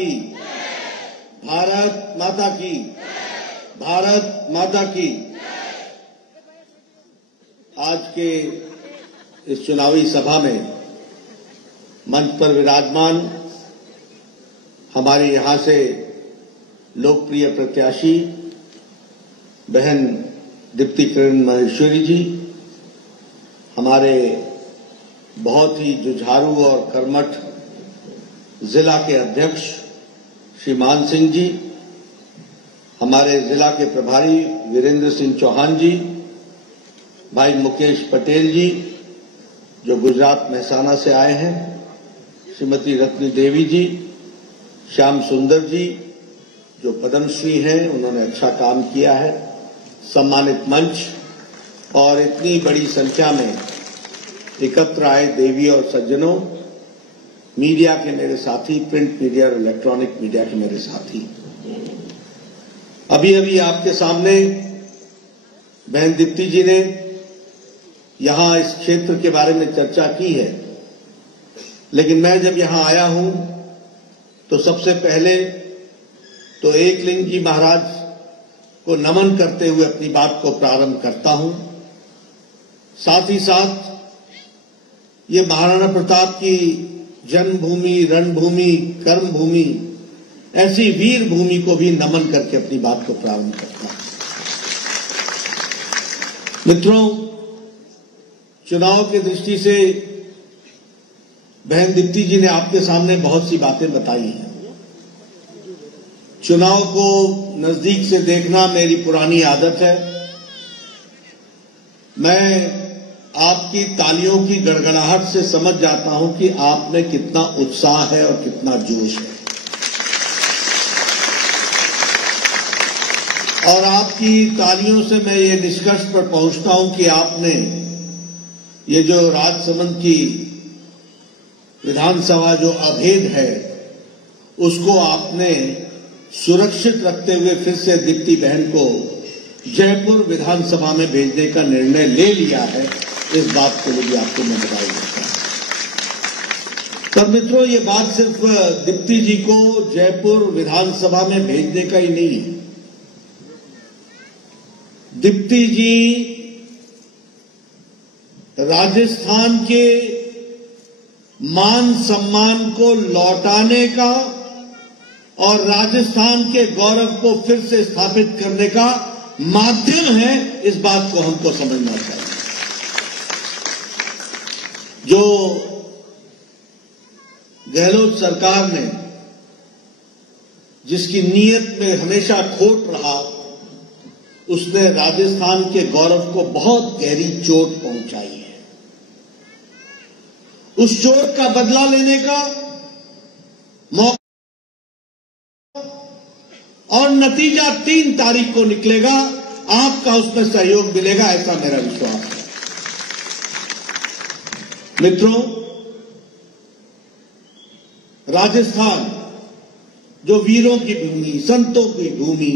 की, भारत माता की, भारत माता की। आज के इस चुनावी सभा में मंच पर विराजमान हमारे यहां से लोकप्रिय प्रत्याशी बहन दीप्ति किरण माहेश्वरी जी, हमारे बहुत ही जुझारू और कर्मठ जिला के अध्यक्ष श्री मान सिंह जी, हमारे जिला के प्रभारी वीरेंद्र सिंह चौहान जी, भाई मुकेश पटेल जी जो गुजरात मेहसाना से आए हैं, श्रीमती रत्नी देवी जी, श्याम सुंदर जी जो पद्मश्री हैं, उन्होंने अच्छा काम किया है, सम्मानित मंच और इतनी बड़ी संख्या में एकत्र आए देवी और सज्जनों, मीडिया के मेरे साथी, प्रिंट मीडिया और इलेक्ट्रॉनिक मीडिया के मेरे साथी। अभी अभी आपके सामने बहन दीप्ति जी ने यहां इस क्षेत्र के बारे में चर्चा की है, लेकिन मैं जब यहां आया हूं तो सबसे पहले तो एकलिंग जी महाराज को नमन करते हुए अपनी बात को प्रारंभ करता हूं। साथ ही साथ ये महाराणा प्रताप की जन्मभूमि, रणभूमि, कर्मभूमि, ऐसी वीर भूमि को भी नमन करके अपनी बात को प्रारंभ करता हूं। मित्रों, चुनाव की दृष्टि से बहन दीप्ति जी ने आपके सामने बहुत सी बातें बताई हैं। चुनाव को नजदीक से देखना मेरी पुरानी आदत है। मैं आपकी तालियों की गड़गड़ाहट से समझ जाता हूं कि आप में कितना उत्साह है और कितना जोश है, और आपकी तालियों से मैं ये निष्कर्ष पर पहुंचता हूं कि आपने ये जो राजसमंद की विधानसभा जो अभेद है उसको आपने सुरक्षित रखते हुए फिर से दीप्ति बहन को जयपुर विधानसभा में भेजने का निर्णय ले लिया है। इस बात के लिए भी आपको मैं बधाई देता हूं। पर मित्रों, ये बात सिर्फ दीप्ति जी को जयपुर विधानसभा में भेजने का ही नहीं है। दीप्ति जी राजस्थान के मान सम्मान को लौटाने का और राजस्थान के गौरव को फिर से स्थापित करने का माध्यम है। इस बात को हमको समझना चाहिए। जो गहलोत सरकार ने, जिसकी नीयत में हमेशा खोट रहा, उसने राजस्थान के गौरव को बहुत गहरी चोट पहुंचाई है। उस चोट का बदला लेने का मौका और नतीजा 3 तारीख को निकलेगा। आपका उसमें सहयोग मिलेगा, ऐसा मेरा विश्वास है। मित्रों, राजस्थान जो वीरों की भूमि, संतों की भूमि,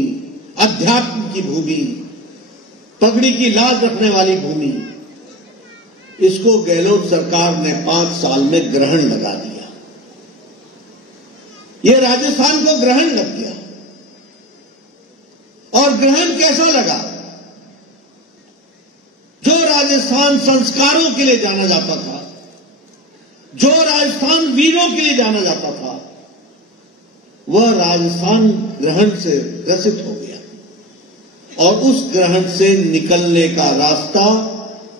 अध्यात्म की भूमि, पगड़ी की लाज रखने वाली भूमि, इसको गहलोत सरकार ने 5 साल में ग्रहण लगा दिया। ये राजस्थान को ग्रहण लग गया। और ग्रहण कैसा लगा? जो राजस्थान संस्कारों के लिए जाना जाता था, जो राजस्थान वीरों के लिए जाना जाता था, वह राजस्थान ग्रहण से ग्रसित हो गया। और उस ग्रहण से निकलने का रास्ता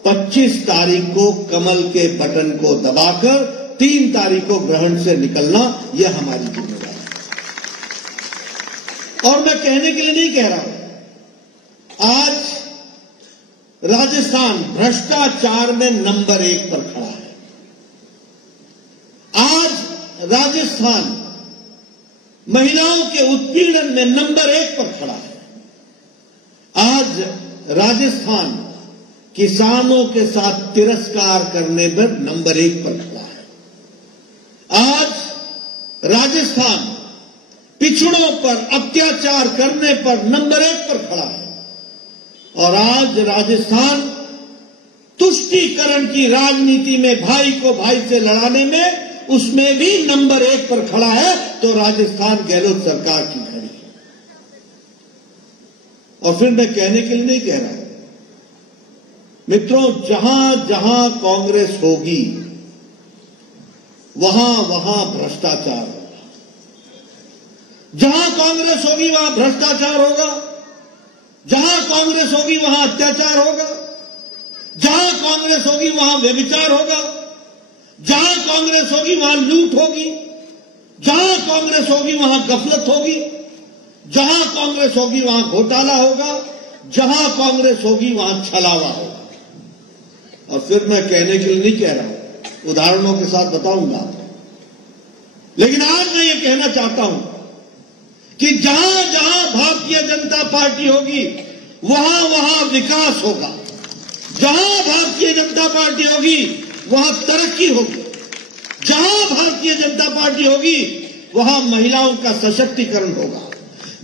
25 तारीख को कमल के बटन को दबाकर 3 तारीख को ग्रहण से निकलना, यह हमारी जिम्मेदारी है। और मैं कहने के लिए नहीं कह रहा हूं, आज राजस्थान भ्रष्टाचार में नंबर 1 पर खड़ा है। आज राजस्थान महिलाओं के उत्पीड़न में नंबर 1 पर खड़ा है। आज राजस्थान किसानों के साथ तिरस्कार करने पर नंबर 1 पर खड़ा है। आज राजस्थान पिछड़ों पर अत्याचार करने पर नंबर 1 पर खड़ा है। और आज राजस्थान तुष्टीकरण की राजनीति में भाई को भाई से लड़ाने में उसमें भी नंबर 1 पर खड़ा है तो राजस्थान गहलोत सरकार की खड़ी है। और फिर मैं कहने के लिए नहीं कह रहा, मित्रों, जहां जहां कांग्रेस होगी वहां वहां भ्रष्टाचार होगा। जहां कांग्रेस होगी वहां भ्रष्टाचार होगा, जहां कांग्रेस होगी वहां अत्याचार होगा, जहां कांग्रेस होगी वहां व्यभिचार होगा, जहां कांग्रेस होगी वहां लूट होगी, जहां कांग्रेस होगी वहां गफलत होगी, जहां कांग्रेस होगी वहां घोटाला होगा, जहां कांग्रेस होगी वहां छलावा होगा। और फिर मैं कहने के लिए नहीं कह रहा हूं, उदाहरणों के साथ बताऊंगा, लेकिन आज मैं ये कहना चाहता हूं कि जहां जहां भारतीय जनता पार्टी होगी वहां वहां विकास होगा, जहां भारतीय जनता पार्टी होगी वहां तरक्की होगी, जहां भारतीय जनता पार्टी होगी वहां महिलाओं का सशक्तिकरण होगा,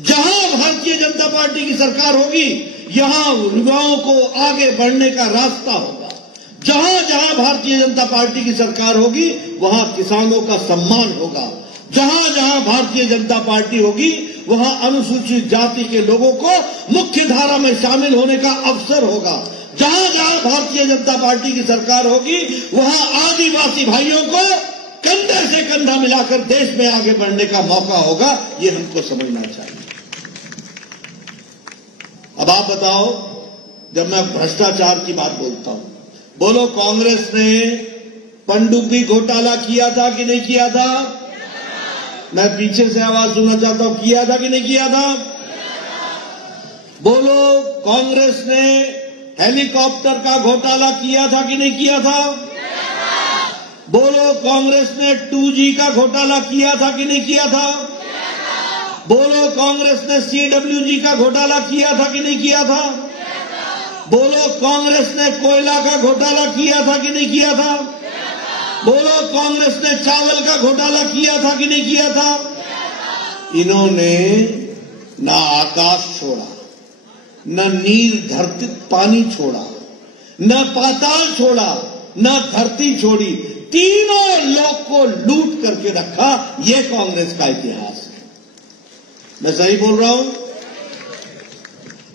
जहां भारतीय जनता पार्टी की सरकार होगी यहां युवाओं को आगे बढ़ने का रास्ता होगा, जहां जहां भारतीय जनता पार्टी की सरकार होगी वहां किसानों का सम्मान होगा, जहां जहां भारतीय जनता पार्टी होगी वहां अनुसूचित जाति के लोगों को मुख्य धारा में शामिल होने का अवसर होगा, जहां जहां भारतीय जनता पार्टी की सरकार होगी वहां आदिवासी भाइयों को कंधे से कंधा मिलाकर देश में आगे बढ़ने का मौका होगा। ये हमको समझना चाहिए। अब आप बताओ, जब मैं भ्रष्टाचार की बात बोलता हूं, बोलो कांग्रेस ने पनडुब्बी घोटाला किया था कि नहीं किया था? मैं पीछे से आवाज सुनना चाहता हूं, किया था कि नहीं किया था? बोलो कांग्रेस ने हेलीकॉप्टर का घोटाला किया था कि नहीं किया था? बोलो कांग्रेस ने 2G का घोटाला किया था कि नहीं किया था? बोलो कांग्रेस ने CWG का घोटाला किया था कि नहीं किया था? बोलो कांग्रेस ने कोयला का घोटाला किया था कि नहीं किया था? बोलो कांग्रेस ने चावल का घोटाला किया था कि नहीं किया था? इन्होंने ना आकाश छोड़ा, न नीर धरती पानी छोड़ा, न पाताल छोड़ा, न धरती छोड़ी, तीनों लोग को लूट करके रखा। यह कांग्रेस का इतिहास है। मैं सही बोल रहा हूं?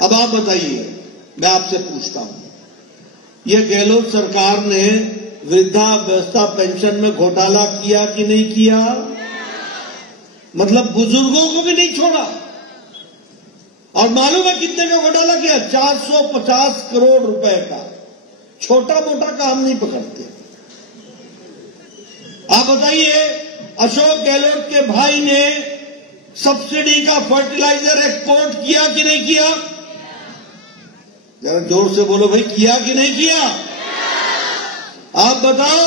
अब आप बताइए, मैं आपसे पूछता हूं, यह गहलोत सरकार ने वृद्धावस्था पेंशन में घोटाला किया कि नहीं किया? मतलब बुजुर्गों को भी नहीं छोड़ा। और मालूम है कितने का घोटाला किया? 450 करोड़ रुपए का। छोटा मोटा काम नहीं पकड़ते। आप बताइए, अशोक गहलोत के भाई ने सब्सिडी का फर्टिलाइजर एक्सपोर्ट किया कि नहीं किया? जरा जोर से बोलो भाई, किया कि नहीं किया? आप बताओ,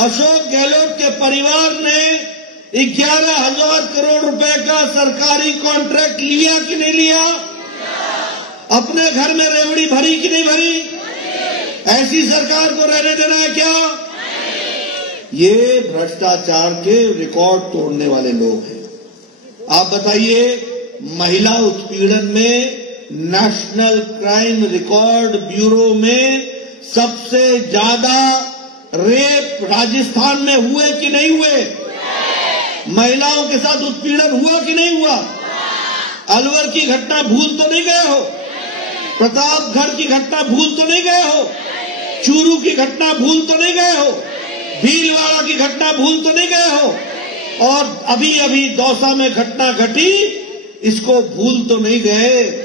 अशोक गहलोत के परिवार ने 11,000 करोड़ रुपए का सरकारी कॉन्ट्रैक्ट लिया कि नहीं लिया? अपने घर में रेवड़ी भरी कि नहीं भरी? ऐसी सरकार को रहने देना है क्या? ये भ्रष्टाचार के रिकॉर्ड तोड़ने वाले लोग हैं। आप बताइए, महिला उत्पीड़न में नेशनल क्राइम रिकॉर्ड ब्यूरो में सबसे ज्यादा रेप राजस्थान में हुए कि नहीं हुए? महिलाओं के साथ उत्पीड़न हुआ कि नहीं हुआ? अलवर की घटना भूल तो नहीं गए हो? प्रतापगढ़ की घटना भूल तो नहीं गए हो? चूरू की घटना भूल तो नहीं गए हो? भीलवाड़ा की घटना भूल तो नहीं गए हो? और अभी अभी दौसा में घटना घटी, इसको भूल तो नहीं गए?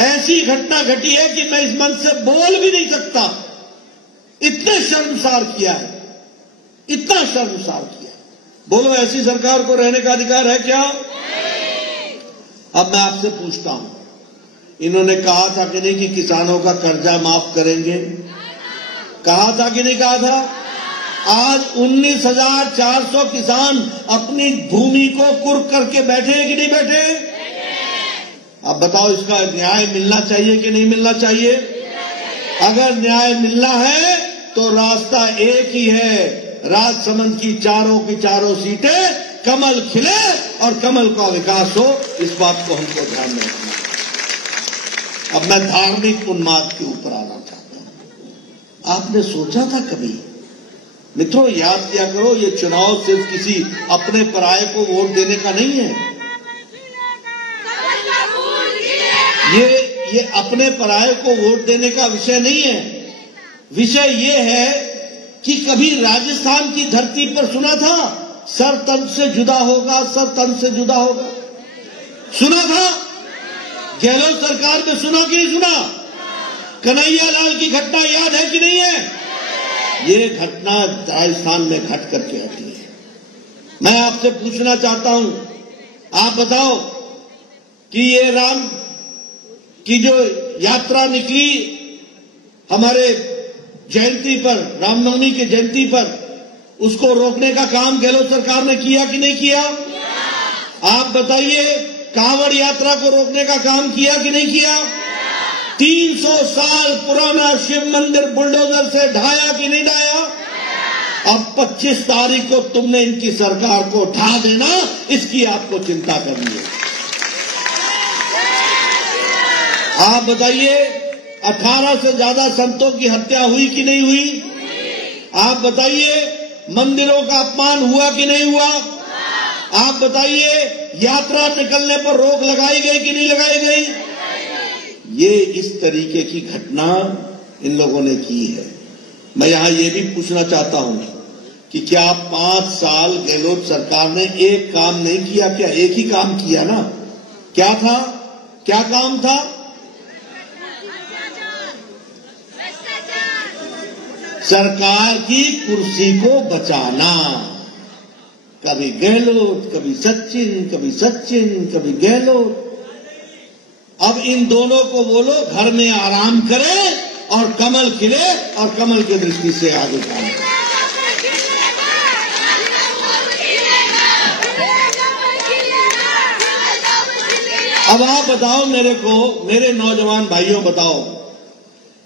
ऐसी घटना घटी है कि मैं इस मंच से बोल भी नहीं सकता। इतने शर्मसार किया है, इतना शर्मसार किया। बोलो, ऐसी सरकार को रहने का अधिकार है क्या? अब मैं आपसे पूछता हूं, इन्होंने कहा था कि नहीं कि किसानों का कर्जा माफ करेंगे? कहा था कि नहीं कहा था? आज 19,400 किसान अपनी भूमि को कुर्क करके बैठे हैं कि नहीं बैठे? अब बताओ, इसका न्याय मिलना चाहिए कि नहीं मिलना चाहिए? अगर न्याय मिलना है तो रास्ता एक ही है, राजसमंद की चारों की चारों सीटें कमल खिले और कमल का विकास हो। इस बात को हमको ध्यान में रखना है। अब मैं धार्मिक उन्माद के ऊपर आना चाहता हूं। आपने सोचा था कभी मित्रों, याद किया करो, ये चुनाव सिर्फ किसी अपने पराये को वोट देने का नहीं है। ये अपने पराये को वोट देने का विषय नहीं है। विषय ये है कि कभी राजस्थान की धरती पर सुना था सर तन से जुदा होगा, सर तन से जुदा होगा? सुना था? गहलोत सरकार में सुना कि नहीं सुना? कन्हैया लाल की घटना याद है कि नहीं है? ये घटना राजस्थान में घट करके आती है। मैं आपसे पूछना चाहता हूं, आप बताओ कि ये राम की जो यात्रा निकली हमारे जयंती पर, रामनवमी के जयंती पर, उसको रोकने का काम गहलोत सरकार ने किया कि नहीं किया? आप बताइए, कांवड़ यात्रा को रोकने का काम किया कि नहीं किया? 300 साल पुराना शिव मंदिर बुलडोजर से ढाया कि नहीं ढाया? अब 25 तारीख को तुमने इनकी सरकार को ढा देना, इसकी आपको चिंता करनी है। आप बताइए, 18 से ज्यादा संतों की हत्या हुई कि नहीं हुई? आप बताइए, मंदिरों का अपमान हुआ कि नहीं हुआ? आप बताइए, यात्रा निकलने पर रोक लगाई गई कि नहीं लगाई गई? ये इस तरीके की घटना इन लोगों ने की है। मैं यहां ये भी पूछना चाहता हूं कि क्या 5 साल गहलोत सरकार ने एक काम नहीं किया? क्या एक ही काम किया ना? क्या था? क्या काम था? सरकार की कुर्सी को बचाना। कभी गहलोत, कभी सचिन, कभी सचिन, कभी गहलोत। अब इन दोनों को बोलो घर में आराम करें और कमल खिले और कमल की दृष्टि से आगे बढ़े। अब आप बताओ मेरे को, मेरे नौजवान भाइयों बताओ,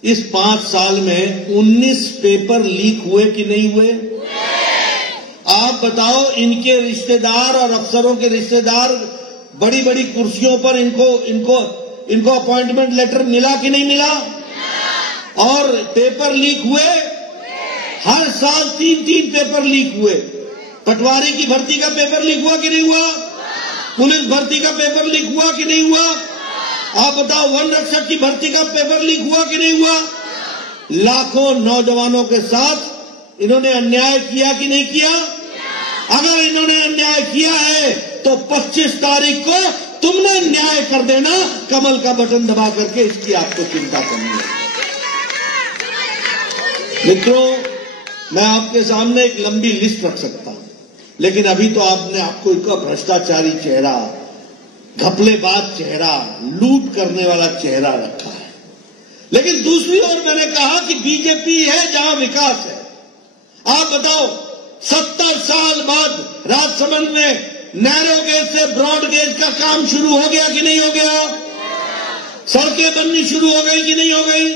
इस 5 साल में 19 पेपर लीक हुए कि नहीं हुए? आप बताओ, इनके रिश्तेदार और अफसरों के रिश्तेदार बड़ी बड़ी कुर्सियों पर इनको अपॉइंटमेंट लेटर मिला कि नहीं मिला? और पेपर लीक हुए, हर साल 3-3 पेपर लीक हुए। पटवारी की भर्ती का पेपर लीक हुआ कि नहीं हुआ? पुलिस भर्ती का पेपर लीक हुआ कि नहीं हुआ? आप बताओ, वन रक्षक की भर्ती का पेपर लीक हुआ कि नहीं हुआ? लाखों नौजवानों के साथ इन्होंने अन्याय किया कि नहीं किया? अगर इन्होंने अन्याय किया है तो 25 तारीख को तुमने न्याय कर देना, कमल का बटन दबा करके। इसकी आपको चिंता करनी है। मित्रों, मैं आपके सामने एक लंबी लिस्ट रख सकता हूं, लेकिन अभी तो आपको एक भ्रष्टाचारी चेहरा, घपलेबाज चेहरा, लूट करने वाला चेहरा रखा है। लेकिन दूसरी ओर मैंने कहा कि बीजेपी है जहां विकास है। आप बताओ, 70 साल बाद राजसमंद में नैरो गेज से ब्रॉड गेज का काम शुरू हो गया कि नहीं हो गया? सड़कें बननी शुरू हो गई कि नहीं हो गई?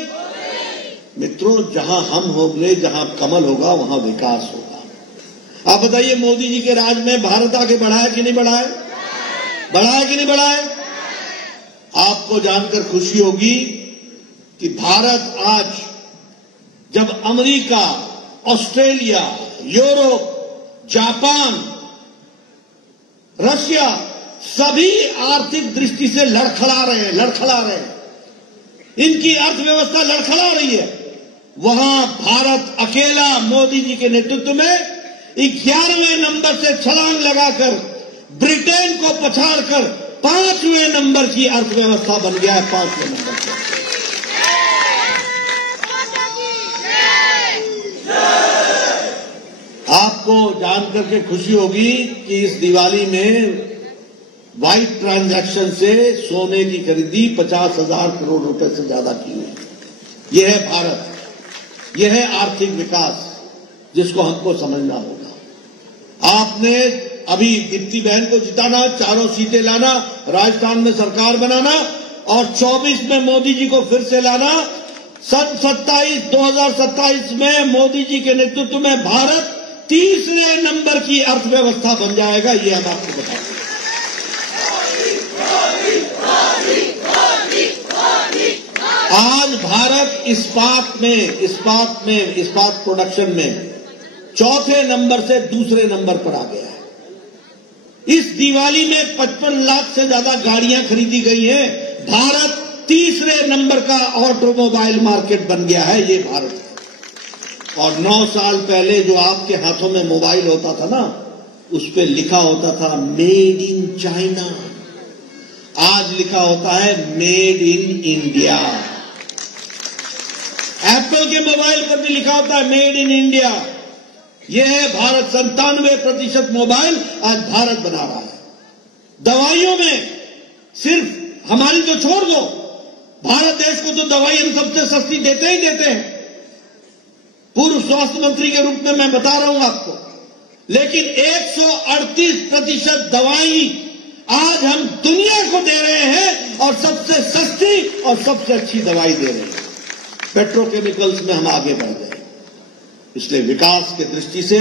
मित्रों, जहां हम होंगे, जहां कमल होगा, वहां विकास होगा। आप बताइए, मोदी जी के राज में भारत आगे बढ़ा है कि नहीं बढ़ा है? बढ़ा है कि नहीं बढ़ा है? आपको जानकर खुशी होगी कि भारत आज, जब America, Australia, Europe, Japan, Russia सभी आर्थिक दृष्टि से लड़खड़ा रहे हैं, इनकी अर्थव्यवस्था लड़खड़ा रही है, वहां भारत अकेला मोदी जी के नेतृत्व में 11वें नंबर से छलांग लगाकर ब्रिटेन को पछाड़कर 5वें नंबर की अर्थव्यवस्था बन गया है। 5वें नंबर पर आपको जानकर के खुशी होगी कि इस दिवाली में व्हाइट ट्रांजैक्शन से सोने की खरीदी 50,000 करोड़ रुपए से ज्यादा की हुई। यह है भारत, यह है आर्थिक विकास, जिसको हमको समझना होगा। आपने अभी दीप्ति बहन को जिताना, 4 सीटें लाना, राजस्थान में सरकार बनाना और 24 में मोदी जी को फिर से लाना। सन 2027 में मोदी जी के नेतृत्व में भारत 3रे नंबर की अर्थव्यवस्था बन जाएगा। ये हम आपको बताएंगे। आज भारत इस्पात प्रोडक्शन में चौथे नंबर से दूसरे नंबर पर आ गया है। इस दिवाली में 55 लाख से ज्यादा गाड़ियां खरीदी गई हैं। भारत तीसरे नंबर का ऑटोमोबाइल मार्केट बन गया है, ये भारत है। और 9 साल पहले जो आपके हाथों में मोबाइल होता था ना, उस पे लिखा होता था मेड इन चाइना, आज लिखा होता है मेड इन इंडिया। एप्पल के मोबाइल पर भी लिखा होता है मेड इन इंडिया। यह है भारत, 97% मोबाइल आज भारत बना रहा है। दवाइयों में सिर्फ हमारी तो छोड़ दो, भारत देश को तो दवाई हम सबसे सस्ती देते ही देते हैं। पूर्व स्वास्थ्य मंत्री के रूप में मैं बता रहा हूं आपको, लेकिन 138% दवाई आज हम दुनिया को दे रहे हैं और सबसे सस्ती और सबसे अच्छी दवाई दे रहे हैं। पेट्रोकेमिकल्स में हम आगे बढ़ गए, इसलिए विकास के दृष्टि से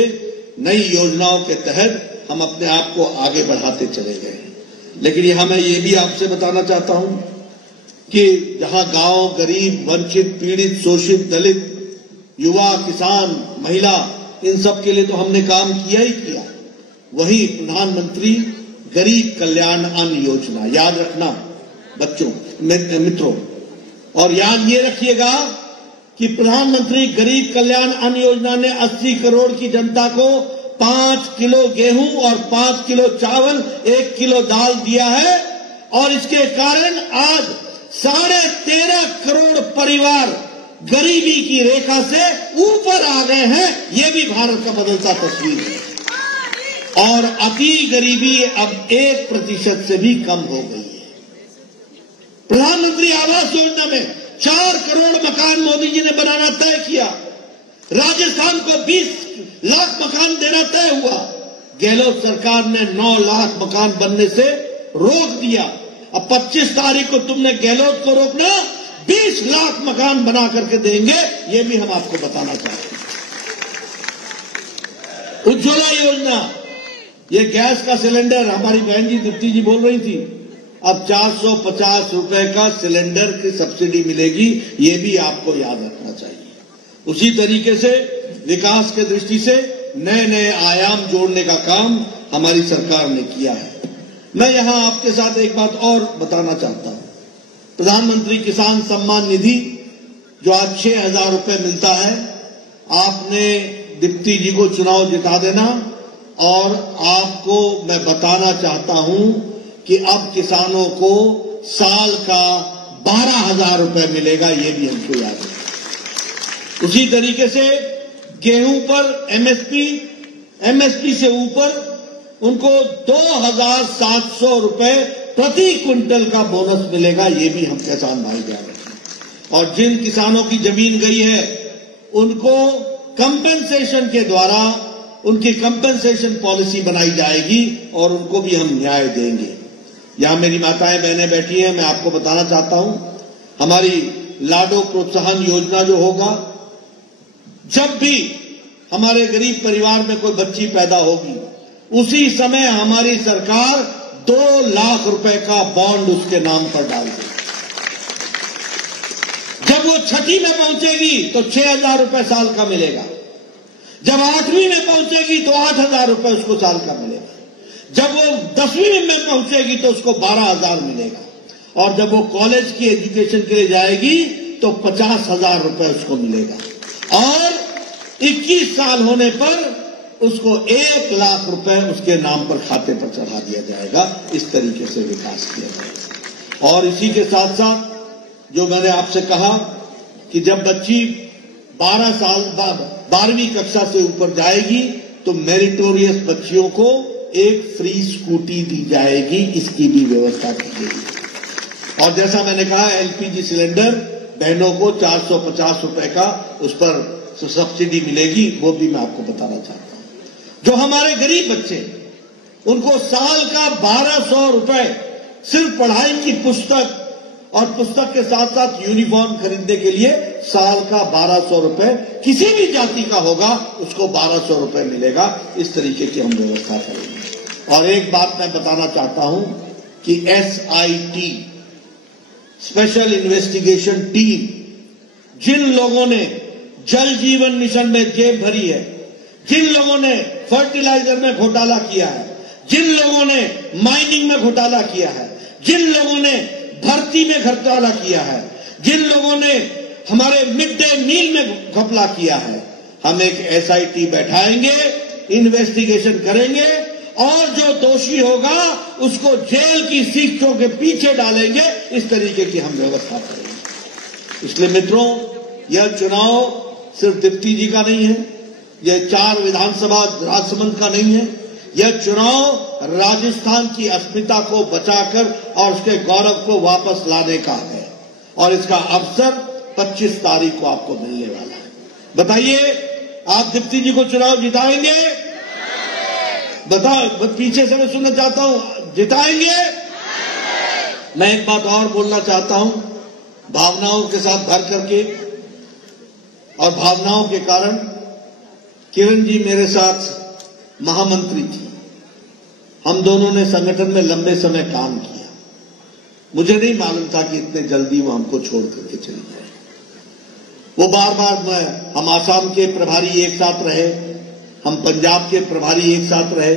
नई योजनाओं के तहत हम अपने आप को आगे बढ़ाते चले गए। लेकिन यहां मैं ये भी आपसे बताना चाहता हूं कि जहां गांव, गरीब, वंचित, पीड़ित, शोषित, दलित, युवा, किसान, महिला, इन सब के लिए तो हमने काम किया ही किया। वहीं प्रधानमंत्री गरीब कल्याण अन्न योजना, याद रखना बच्चों, मित्रों, और याद ये रखिएगा कि प्रधानमंत्री गरीब कल्याण अन्न योजना ने 80 करोड़ की जनता को 5 किलो गेहूं और 5 किलो चावल, 1 किलो दाल दिया है। और इसके कारण आज 13.5 करोड़ परिवार गरीबी की रेखा से ऊपर आ गए हैं। यह भी भारत का बदलता तस्वीर है। और अति गरीबी अब 1% से भी कम हो गई है। प्रधानमंत्री आवास योजना में 4 करोड़ मकान मोदी जी ने बनाना तय किया। राजस्थान को 20 लाख मकान देना तय हुआ। गहलोत सरकार ने 9 लाख मकान बनने से रोक दिया। अब 25 तारीख को तुमने गहलोत को रोकना, 20 लाख मकान बना करके देंगे, ये भी हम आपको बताना चाहते हैं। उज्ज्वला योजना, ये गैस का सिलेंडर, हमारी बहन जी दीप्ति जी बोल रही थी, अब 450 रुपए का सिलेंडर की सब्सिडी मिलेगी, ये भी आपको याद रखना चाहिए। उसी तरीके से विकास के दृष्टि से नए नए आयाम जोड़ने का काम हमारी सरकार ने किया है। मैं यहां आपके साथ एक बात और बताना चाहता हूं। प्रधानमंत्री किसान सम्मान निधि जो आज 6,000 रुपए मिलता है, आपने दीप्ति जी को चुनाव जिता देना। और आपको मैं बताना चाहता हूं कि अब किसानों को साल का 12,000 रुपए मिलेगा, ये भी हमको याद है। उसी तरीके से गेहूं पर एमएसपी से ऊपर उनको 2,700 रुपए प्रति क्विंटल का बोनस मिलेगा, ये भी हम किसान भाई जान रहे हैं। और जिन किसानों की जमीन गई है उनको कंपेंसेशन के द्वारा उनकी कंपेंसेशन पॉलिसी बनाई जाएगी और उनको भी हम न्याय देंगे। यहां मेरी माताएं बहनें बैठी हैं, मैं आपको बताना चाहता हूं, हमारी लाडो प्रोत्साहन योजना जो होगा, जब भी हमारे गरीब परिवार में कोई बच्ची पैदा होगी, उसी समय हमारी सरकार 2 लाख रुपए का बॉन्ड उसके नाम पर डाल देगी। जब वो 6ठी में पहुंचेगी तो 6,000 रुपए साल का मिलेगा। जब 8वीं में पहुंचेगी तो 8,000 रुपए उसको साल का मिलेगा। जब वो 10वीं में पहुंचेगी तो उसको 12,000 मिलेगा। और जब वो कॉलेज की एजुकेशन के लिए जाएगी तो 50,000 रुपए उसको मिलेगा। और 21 साल होने पर उसको 1 लाख रुपए उसके नाम पर खाते पर चढ़ा दिया जाएगा। इस तरीके से विकास किया जाएगा। और इसी के साथ साथ जो मैंने आपसे कहा कि जब बच्ची 12 साल बाद 12वीं कक्षा से ऊपर जाएगी तो मेरिटोरियस बच्चियों को एक फ्री स्कूटी दी जाएगी, इसकी भी व्यवस्था की गई। और जैसा मैंने कहा, एलपीजी सिलेंडर बहनों को 450 रुपए का उस पर सब्सिडी मिलेगी, वो भी मैं आपको बताना चाहता हूं। जो हमारे गरीब बच्चे, उनको साल का 1,200 रुपए सिर्फ पढ़ाई की पुस्तक और पुस्तक के साथ साथ यूनिफॉर्म खरीदने के लिए साल का 1,200 रुपए, किसी भी जाति का होगा उसको 1,200 रुपए मिलेगा। इस तरीके की हम व्यवस्था करेंगे। और एक बात मैं बताना चाहता हूं कि SIT, स्पेशल इन्वेस्टिगेशन टीम, जिन लोगों ने जल जीवन मिशन में जेब भरी है, जिन लोगों ने फर्टिलाइजर में घोटाला किया है, जिन लोगों ने माइनिंग में घोटाला किया है, जिन लोगों ने भर्ती में घोटाला किया है, जिन लोगों ने हमारे मिड डे मील में घपला किया है, हम एक एसआईटी बैठाएंगे, इन्वेस्टिगेशन करेंगे और जो दोषी होगा उसको जेल की सीटों के पीछे डालेंगे। इस तरीके की हम व्यवस्था करेंगे। इसलिए मित्रों, यह चुनाव सिर्फ दीप्ति जी का नहीं है, यह 4 विधानसभा राजसमंद का नहीं है, यह चुनाव राजस्थान की अस्मिता को बचाकर और उसके गौरव को वापस लाने का है और इसका अवसर 25 तारीख को आपको मिलने वाला है। बताइए, आप दीप्ति जी को चुनाव जिताएंगे? बताओ, पीछे से मैं सुनना चाहता हूं, जिताएंगे? मैं एक बात और बोलना चाहता हूं, भावनाओं के साथ भर करके और भावनाओं के कारण किरण जी मेरे साथ महामंत्री थी। हम दोनों ने संगठन में लंबे समय काम किया। मुझे नहीं मालूम था कि इतने जल्दी वो हमको छोड़ करके चली जाए। वो बार बार हम आसाम के प्रभारी एक साथ रहे, हम पंजाब के प्रभारी एक साथ रहे,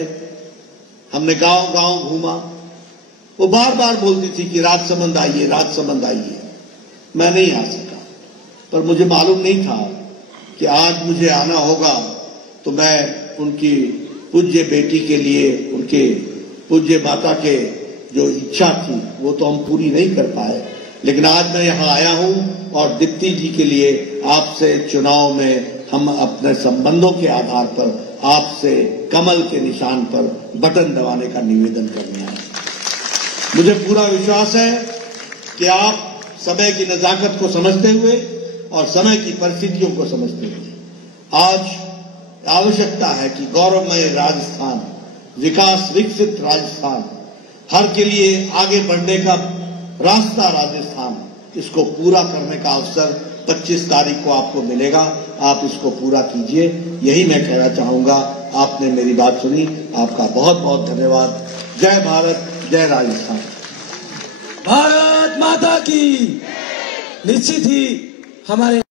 हमने गांव गांव घूमा। वो बार बार बोलती थी कि राजसमंद आइए, राजसमंद आइए। मैं नहीं आ सका, पर मुझे मालूम नहीं था कि आज मुझे आना होगा, तो मैं उनकी पूज्य बेटी के लिए, उनके पूज्य माता के जो इच्छा थी वो तो हम पूरी नहीं कर पाए, लेकिन आज मैं यहां आया हूं और दीप्ति जी के लिए आपसे चुनाव में हम अपने संबंधों के आधार पर आपसे कमल के निशान पर बटन दबाने का निवेदन करने आए। मुझे पूरा विश्वास है कि आप समय की नजाकत को समझते हुए और समय की परिस्थितियों को समझते हुए आज आवश्यकता है कि गौरवमय राजस्थान, विकास विकसित राजस्थान, हर के लिए आगे बढ़ने का रास्ता राजस्थान, इसको पूरा करने का अवसर 25 तारीख को आपको मिलेगा। आप इसको पूरा कीजिए, यही मैं कहना चाहूंगा। आपने मेरी बात सुनी, आपका बहुत बहुत धन्यवाद। जय भारत, जय राजस्थान। भारत माता की। निश्चित ही हमारे